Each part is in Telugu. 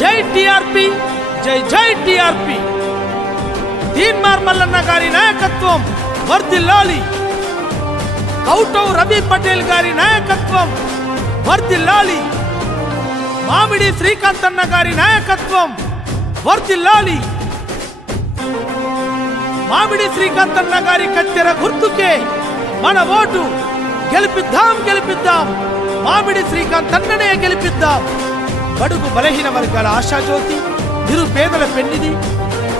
జై టిఆర్పి, జై జై టిఆర్పి. తీన్మార్ మల్లన్న గారి నాయకత్వం వర్ధిల్లాలి. కౌటవ్ రవి పటేల్ గారి నాయకత్వం వర్ధిల్లాలి. మామిడి శ్రీకాంత్ అన్న గారి నాయకత్వం వర్ధిల్లాలి. మామిడి శ్రీకాంత్ అన్న గారి కత్తెర గుర్తుకే మన ఓటు. గెలిపిద్దాం గెలిపిద్దాం, మామిడి శ్రీకాంత్ అన్ననే గెలిపిద్దాం. బడుగు బలహీన వర్గాల ఆశాజ్యోతి, నిరుపేదల పెన్నిది,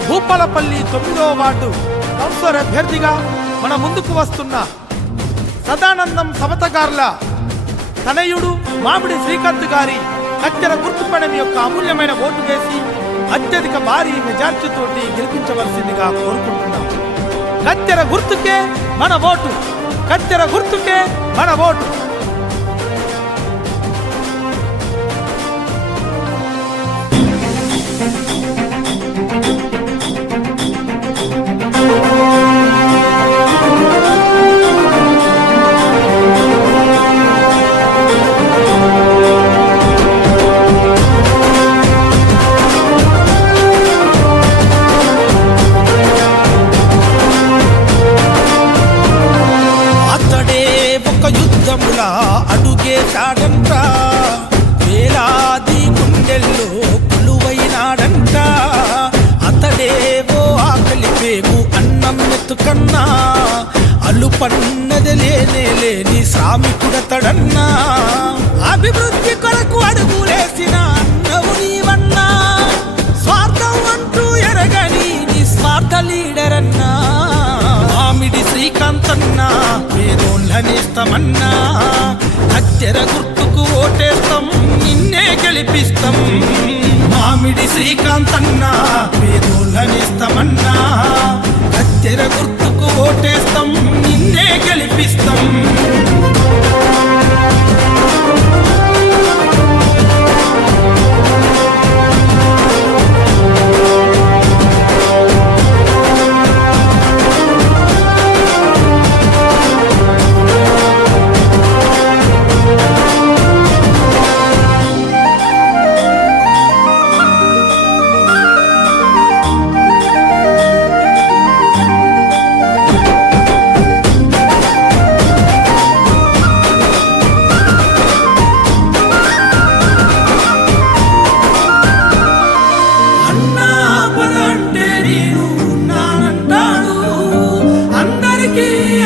భూపాలపల్లి 9వ వార్డు కౌన్సిలర్ అభ్యర్థిగా మన ముందుకు వస్తున్న సదానందం సమతగార్ల తనయుడు మామిడి శ్రీకాంత్ గారి కత్తెర గుర్తుపడం యొక్క అమూల్యమైన ఓటు వేసి అత్యధిక భారీ మెజార్టీతోటి గెలిపించవలసిందిగా కోరుకుంటున్నాం. కత్తెర గుర్తుకే మన ఓటు, కత్తెర గుర్తుకే మన ఓటు. అడుగేశాడంట, వేలాది గుండెల్లో కొలువైనాడంట. అతడేవో ఆకలి పేగు అన్నం మెతుకన్నా, అలుపన్నది లేనే లేని శ్రామికుడతడన్నా. అభివృద్ధి కొరకు అడుగులేసిన అన్నవు నీవన్నా, స్వార్థం అంటూ ఎరగని నిస్వార్థ లీడరన్నా. మామిడి శ్రీకాంత్ అన్నా పేదోళ్ళనేస్తామన్నా, కత్తెర గుర్తుకు ఓటేస్తాం, నిన్నే గెలిపిస్తాం. మామిడి శ్రీకాంత్ అన్నా పేదోళ్ళనేస్తామన్నా, కత్తెర గుర్తుకు ఓటేస్తాం, నిన్నే గెలిపిస్తాం.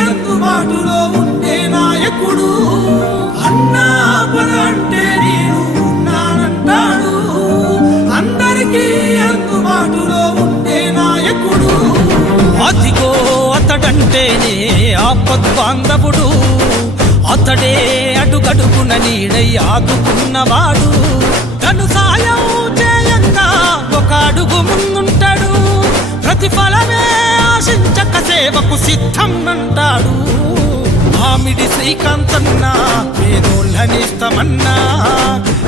అందుబాటులో ఉండే నాయకుడు, అన్నా పదంటే నేను ఉన్నానంటాడు. అందరికీ అందుబాటులో ఉండే నాయకుడు. అదిగో అతడంటేనే ఆపద్బాంధవుడు, అతడే అడుగడుగున నీడై ఆదుకున్నవాడు. తను సాయం చేయంగా ఒక అడుగు ముందుంటాడు, ప్రతిఫలమే ఆశించక సేవకు సిద్ధం అంటాడు. మామిడి శ్రీకాంత్ అన్నా పేదోళ్ళనేస్తామన్నా,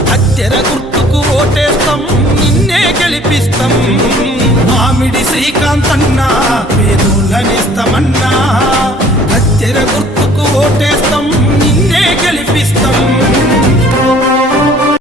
కత్తెర గుర్తుకు ఓటేస్తాం, నిన్నే గెలిపిస్తాం. మామిడి శ్రీకాంత్ అన్నా పేదోళ్ళనేస్తామన్నా, కత్తెర గుర్తు